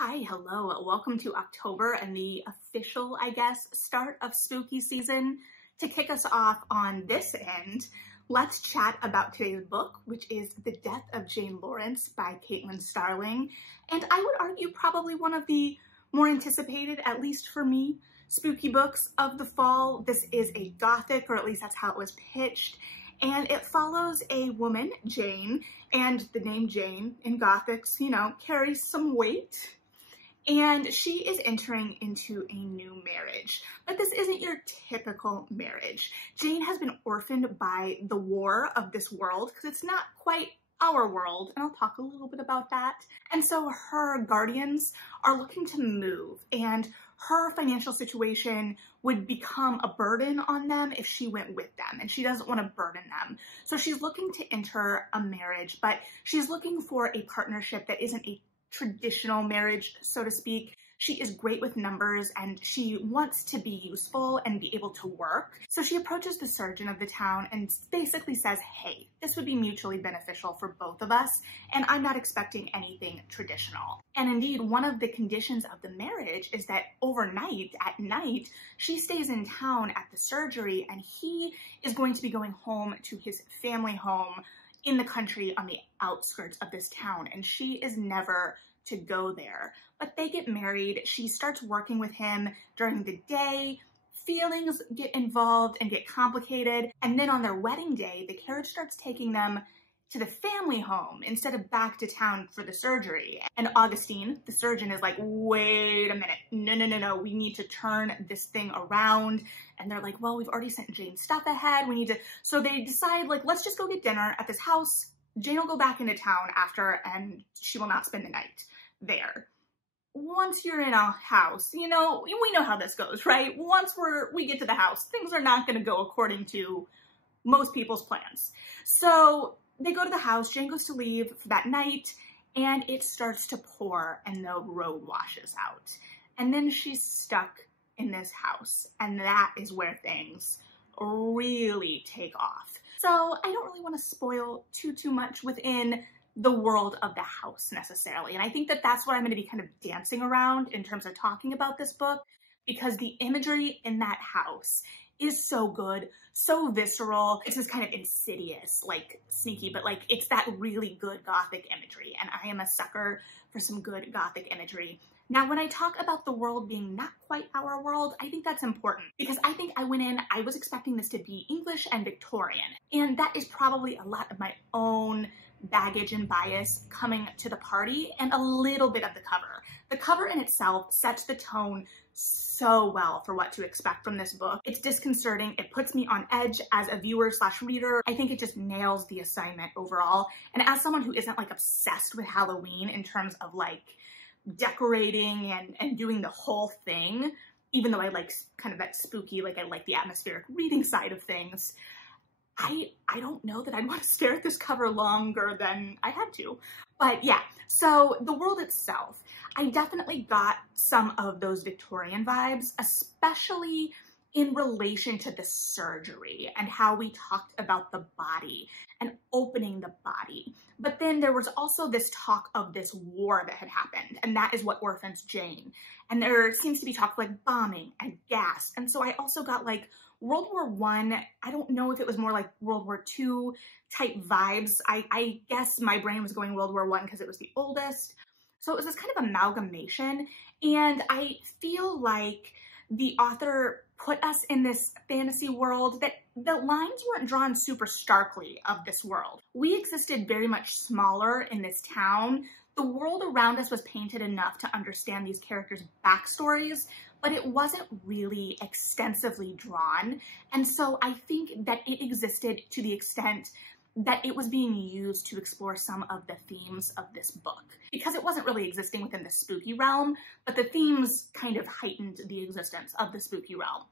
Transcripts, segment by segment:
Hi, hello. Welcome to October and the official, I guess, start of spooky season. To kick us off on this end, let's chat about today's book, which is The Death of Jane Lawrence by Caitlin Starling. And I would argue probably one of the more anticipated, at least for me, spooky books of the fall. This is a gothic, or at least that's how it was pitched. And it follows a woman, Jane, and the name Jane in gothics, carries some weight. And she is entering into a new marriage, but this isn't your typical marriage. Jane has been orphaned by the war of this world because it's not quite our world, and I'll talk a little bit about that. And so her guardians are looking to move, and her financial situation would become a burden on them if she went with them, and she doesn't want to burden them. So she's looking to enter a marriage, but she's looking for a partnership that isn't a traditional marriage, so to speak. She is great with numbers and she wants to be useful and be able to work. So she approaches the surgeon of the town and basically says, hey, this would be mutually beneficial for both of us, and I'm not expecting anything traditional. And indeed, one of the conditions of the marriage is that overnight, at night, she stays in town at the surgery and he is going to be going home to his family home in the country on the outskirts of this town, and she is never to go there. But they get married. She starts working with him during the day. Feelings get involved and get complicated, and then on their wedding day, the carriage starts taking them to the family home instead of back to town for the surgery. And Augustine, the surgeon, is like, wait a minute, no, we need to turn this thing around. And they're like, well, we've already sent Jane stuff ahead. So they decide, like, let's just go get dinner at this house. Jane will go back into town after, and she will not spend the night there. Once you're in a house, we know how this goes, right? Once we get to the house, things are not going to go according to most people's plans. So they go to the house, Jane goes to leave for that night, and it starts to pour and the road washes out. And then she's stuck in this house, and that is where things really take off. So I don't really want to spoil too much within the world of the house necessarily. And I think that that's what I'm going to be kind of dancing around in terms of talking about this book, because the imagery in that house is so good, so visceral. It's just kind of insidious, like sneaky, but like it's that really good gothic imagery. And I am a sucker for some good gothic imagery. Now, when I talk about the world being not quite our world, I think that's important because I think I went in, I was expecting this to be English and Victorian. And that is probably a lot of my own baggage and bias coming to the party, and a little bit of the cover. The cover in itself sets the tone so well for what to expect from this book. It's disconcerting. It puts me on edge as a viewer/reader. I think it just nails the assignment overall. And as someone who isn't like obsessed with Halloween in terms of like decorating and doing the whole thing, even though I like kind of that spooky, like I like the atmospheric reading side of things, I don't know that I'd want to stare at this cover longer than I had to. But yeah, so the world itself, I definitely got some of those Victorian vibes, especially in relation to the surgery and how we talked about the body and opening the body. But then there was also this talk of this war that had happened, and that is what orphans Jane. And there seems to be talk like bombing and gas. And so I also got like World War I don't know if it was more like World War II type vibes. I guess my brain was going World War I because it was the oldest. So it was this kind of amalgamation. And I feel like the author put us in this fantasy world that the lines weren't drawn super starkly of this world. We existed very much smaller in this town. The world around us was painted enough to understand these characters' backstories, but it wasn't really extensively drawn. And so I think that it existed to the extent that it was being used to explore some of the themes of this book, because it wasn't really existing within the spooky realm, but the themes kind of heightened the existence of the spooky realm.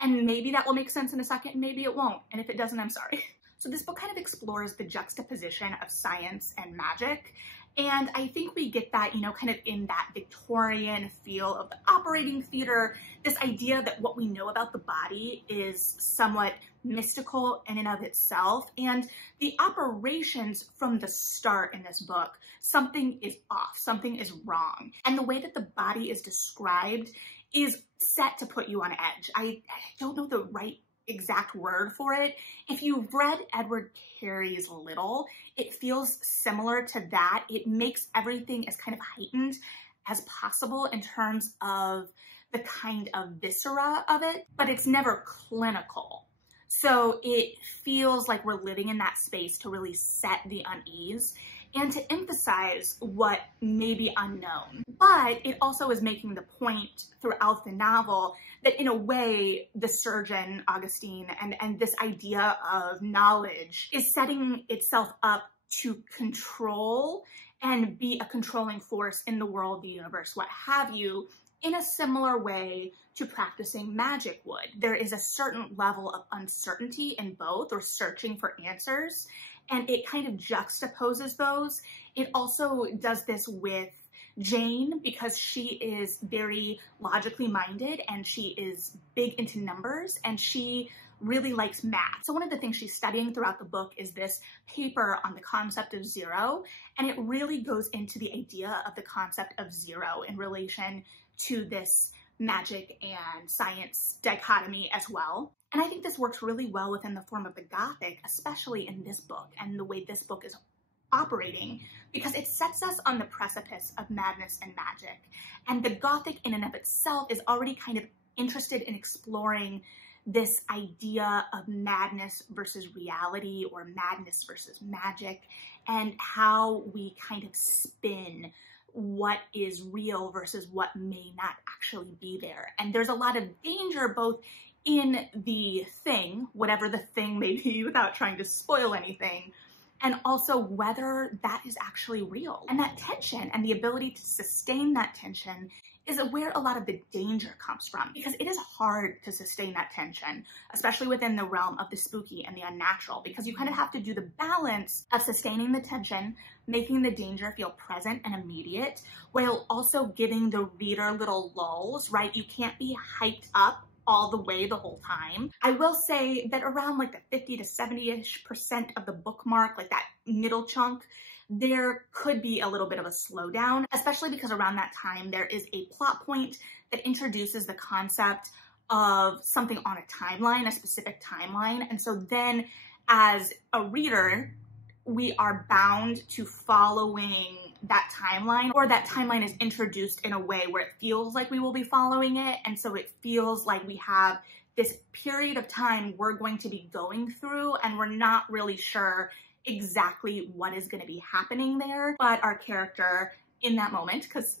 And maybe that will make sense in a second, maybe it won't. And if it doesn't, I'm sorry. So this book kind of explores the juxtaposition of science and magic And I think we get that, you know, kind of in that Victorian feel of the operating theater, this idea that what we know about the body is somewhat mystical in and of itself. And the operations from the start in this book, something is off, something is wrong. And the way that the body is described is set to put you on edge. I don't know the right exact word for it. If you've read Edward Carey's Little, it feels similar to that. It makes everything as kind of heightened as possible in terms of the kind of viscera of it, but it's never clinical. So it feels like we're living in that space to really set the unease and to emphasize what may be unknown. But it also is making the point throughout the novel that in a way, the surgeon, Augustine, and this idea of knowledge is setting itself up to control and be a controlling force in the world, the universe, what have you, in a similar way to practicing magic would. There is a certain level of uncertainty in both, or searching for answers, and it kind of juxtaposes those. It also does this with Jane because she is very logically minded and she is big into numbers and she really likes math. So one of the things she's studying throughout the book is this paper on the concept of zero, and it really goes into the idea of the concept of zero in relation to this magic and science dichotomy as well. And I think this works really well within the form of the Gothic, especially in this book and the way this book is operating, because it sets us on the precipice of madness and magic. And the Gothic in and of itself is already kind of interested in exploring this idea of madness versus reality, or madness versus magic, and how we kind of spin what is real versus what may not actually be there. And there's a lot of danger both in the thing, whatever the thing may be without trying to spoil anything, and also whether that is actually real. And that tension and the ability to sustain that tension is where a lot of the danger comes from, because it is hard to sustain that tension, especially within the realm of the spooky and the unnatural, because you kind of have to do the balance of sustaining the tension, making the danger feel present and immediate, while also giving the reader little lulls, right? You can't be hyped up all the way the whole time. I will say that around like the 50 to 70-ish% of the bookmark, like that middle chunk, there could be a little bit of a slowdown, especially because around that time there is a plot point that introduces the concept of something on a timeline, a specific timeline. And so then as a reader, we are bound to following that timeline, or that timeline is introduced in a way where it feels like we will be following it. And so it feels like we have this period of time we're going to be going through, and we're not really sure exactly what is going to be happening there. But our character in that moment, because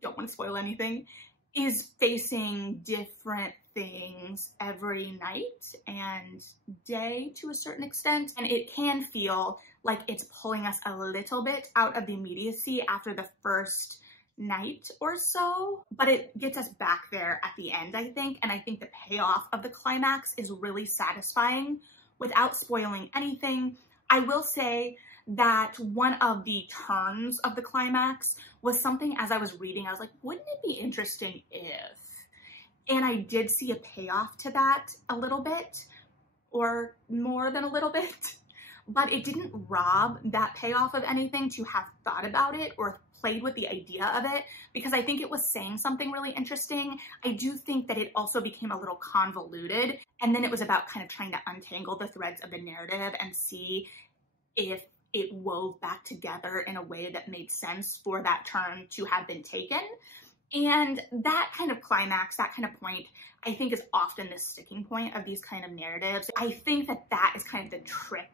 don't want to spoil anything, is facing different things every night and day to a certain extent. And it can feel like it's pulling us a little bit out of the immediacy after the first night or so, but it gets us back there at the end, I think. And I think the payoff of the climax is really satisfying. Without spoiling anything, I will say that one of the turns of the climax was something, as I was reading, I was like, wouldn't it be interesting if? And I did see a payoff to that a little bit, or more than a little bit, but it didn't rob that payoff of anything to have thought about it or played with the idea of it, because I think it was saying something really interesting. I do think that it also became a little convoluted, and then it was about kind of trying to untangle the threads of the narrative and see if it wove back together in a way that made sense for that turn to have been taken. And that kind of climax, that kind of point, I think is often the sticking point of these kind of narratives. I think that that is kind of the trick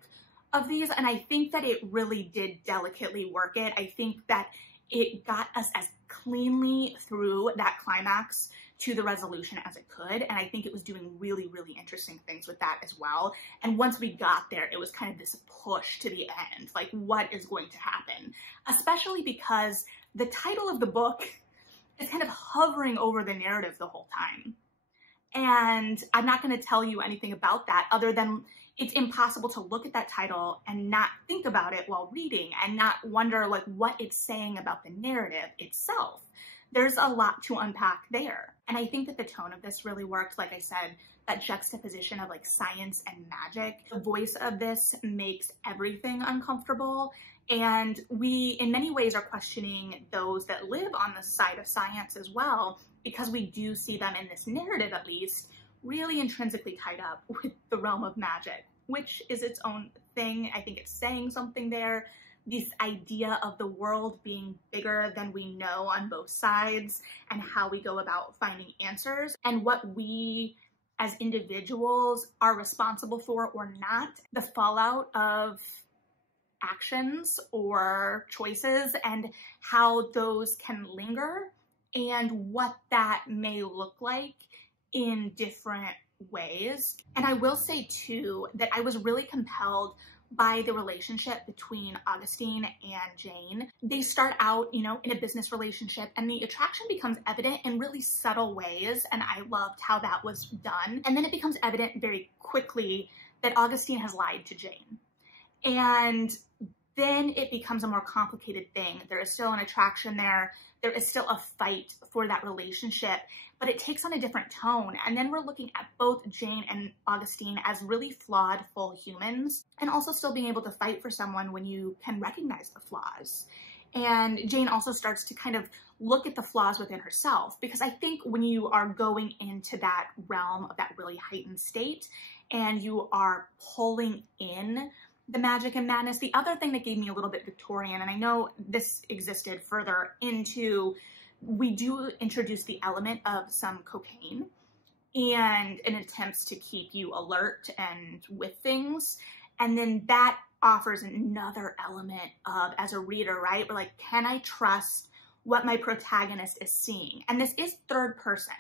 of these, and I think that it really did delicately work it. I think that it got us as cleanly through that climax to the resolution as it could, and I think it was doing really, really interesting things with that as well. And once we got there, it was kind of this push to the end, like what is going to happen? Especially because the title of the book is kind of hovering over the narrative the whole time. And I'm not going to tell you anything about that other than it's impossible to look at that title and not think about it while reading and not wonder like what it's saying about the narrative itself. There's a lot to unpack there. And I think that the tone of this really worked. Like I said, that juxtaposition of like science and magic. The voice of this makes everything uncomfortable. And we, in many ways, are questioning those that live on the side of science as well, because we do see them in this narrative, at least, really intrinsically tied up with the realm of magic, which is its own thing. I think it's saying something there. This idea of the world being bigger than we know on both sides, and how we go about finding answers, and what we as individuals are responsible for or not, the fallout of actions or choices and how those can linger and what that may look like in different ways. And I will say too that I was really compelled by the relationship between Augustine and Jane. They start out, you know, in a business relationship, and the attraction becomes evident in really subtle ways, and I loved how that was done. And then it becomes evident very quickly that Augustine has lied to Jane. And then it becomes a more complicated thing. There is still an attraction there. There is still a fight for that relationship, but it takes on a different tone. And then we're looking at both Jane and Augustine as really flawed, full humans, and also still being able to fight for someone when you can recognize the flaws. And Jane also starts to kind of look at the flaws within herself, because I think when you are going into that realm of that really heightened state and you are pulling in the magic and madness. The other thing that gave me a little bit Victorian, and I know this existed further into, we do introduce the element of some cocaine and an attempt to keep you alert and with things. And then that offers another element of, as a reader, right? We're like, can I trust what my protagonist is seeing? And this is third person.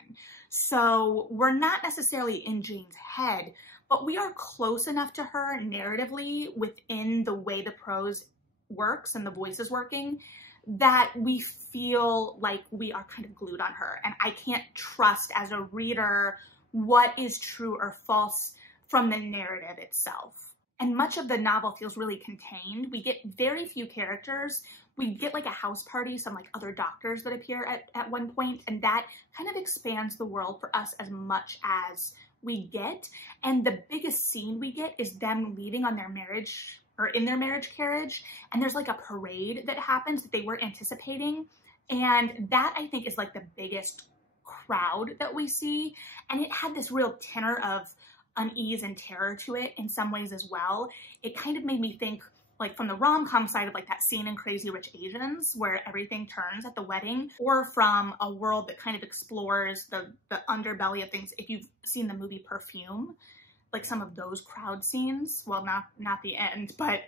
So we're not necessarily in Jane's head, but we are close enough to her narratively within the way the prose works and the voice is working that we feel like we are kind of glued on her. And I can't trust as a reader what is true or false from the narrative itself. And much of the novel feels really contained. We get very few characters. We get like a house party, some like other doctors that appear at one point, and that kind of expands the world for us as much as we get. And the biggest scene we get is them leaving on their marriage or in their marriage carriage. And there's like a parade that happens that they were anticipating. And that I think is like the biggest crowd that we see. And it had this real tenor of unease and terror to it in some ways as well. It kind of made me think like from the rom-com side of like that scene in Crazy Rich Asians where everything turns at the wedding, or from A World that kind of explores the underbelly of things. If you've seen the movie Perfume, like some of those crowd scenes, well, not the end, but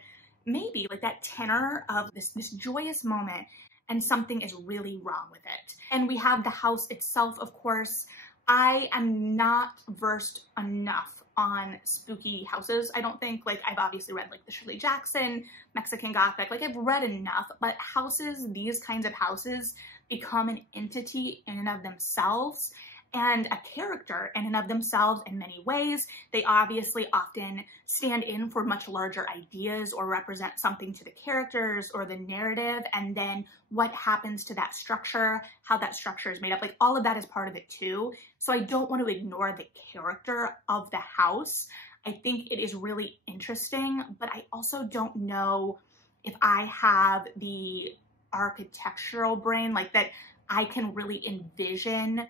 maybe like that tenor of this joyous moment and something is really wrong with it. And we have the house itself, of course. I am not versed enough on spooky houses. I don't think, like, I've obviously read like the Shirley Jackson, Mexican Gothic, like I've read enough, but houses, these kinds of houses become an entity in and of themselves and a character in and of themselves in many ways. They obviously often stand in for much larger ideas or represent something to the characters or the narrative, and then what happens to that structure, how that structure is made up, like all of that is part of it too. So I don't want to ignore the character of the house. I think it is really interesting, but I also don't know if I have the architectural brain, like that I can really envision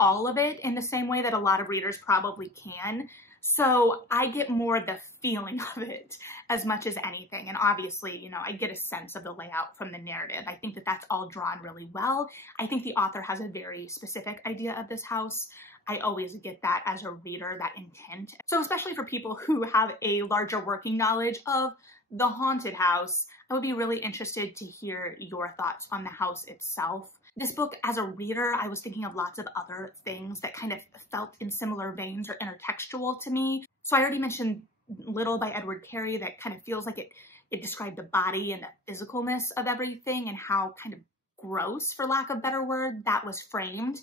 all of it in the same way that a lot of readers probably can. So I get more the feeling of it as much as anything. And obviously, you know, I get a sense of the layout from the narrative. I think that that's all drawn really well. I think the author has a very specific idea of this house. I always get that as a reader, that intent. So especially for people who have a larger working knowledge of the haunted house, I would be really interested to hear your thoughts on the house itself. This book, as a reader, I was thinking of lots of other things that kind of felt in similar veins or intertextual to me. So I already mentioned Little by Edward Carey, that kind of feels like it described the body and the physicalness of everything and how kind of gross, for lack of a better word, that was framed.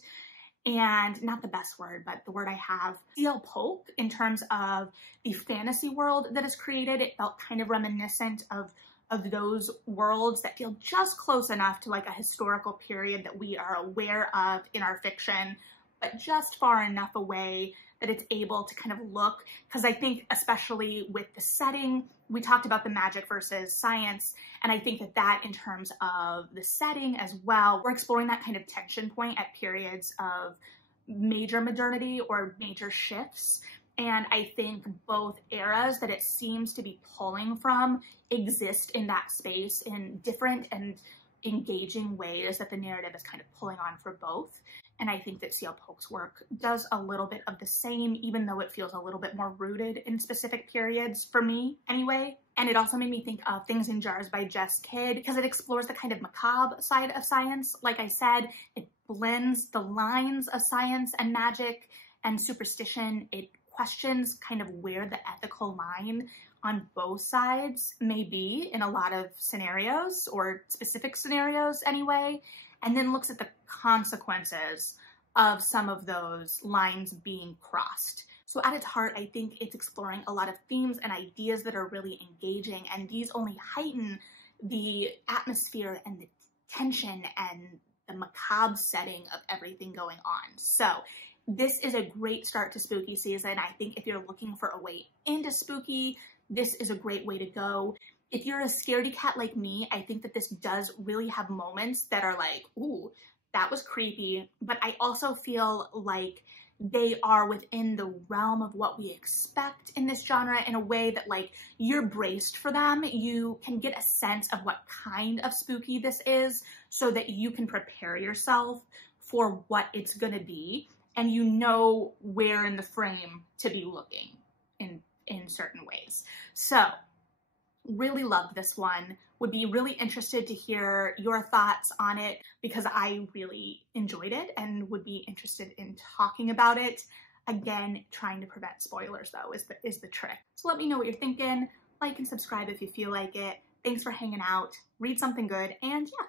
and not the best word, but the word I have, C.L. Polk, in terms of the fantasy world that is created. It felt kind of reminiscent of those worlds that feel just close enough to like a historical period that we are aware of in our fiction, but just far enough away that it's able to kind of look, because I think especially with the setting, we talked about the magic versus science, and I think that in terms of the setting as well, we're exploring that kind of tension point at periods of major modernity or major shifts. And I think both eras that it seems to be pulling from exist in that space in different and engaging ways that the narrative is kind of pulling on for both. And I think that C.L. Polk's work does a little bit of the same, even though it feels a little bit more rooted in specific periods for me anyway. And it also made me think of Things in Jars by Jess Kidd, because it explores the kind of macabre side of science. Like I said, it blends the lines of science and magic and superstition. It questions kind of where the ethical line on both sides may be in a lot of scenarios, or specific scenarios anyway, and then looks at the consequences of some of those lines being crossed. So at its heart, I think it's exploring a lot of themes and ideas that are really engaging, and these only heighten the atmosphere and the tension and the macabre setting of everything going on. So this is a great start to spooky season. I think if you're looking for a way into spooky, this is a great way to go. If you're a scaredy cat like me, I think that this does really have moments that are like, ooh, that was creepy. But I also feel like they are within the realm of what we expect in this genre in a way that like you're braced for them. You can get a sense of what kind of spooky this is so that you can prepare yourself for what it's gonna be. And you know where in the frame to be looking in certain ways. So really loved this one. Would be really interested to hear your thoughts on it, because I really enjoyed it and would be interested in talking about it. Again, trying to prevent spoilers though is the trick. So let me know what you're thinking. Like and subscribe if you feel like it. Thanks for hanging out. Read something good, and yeah,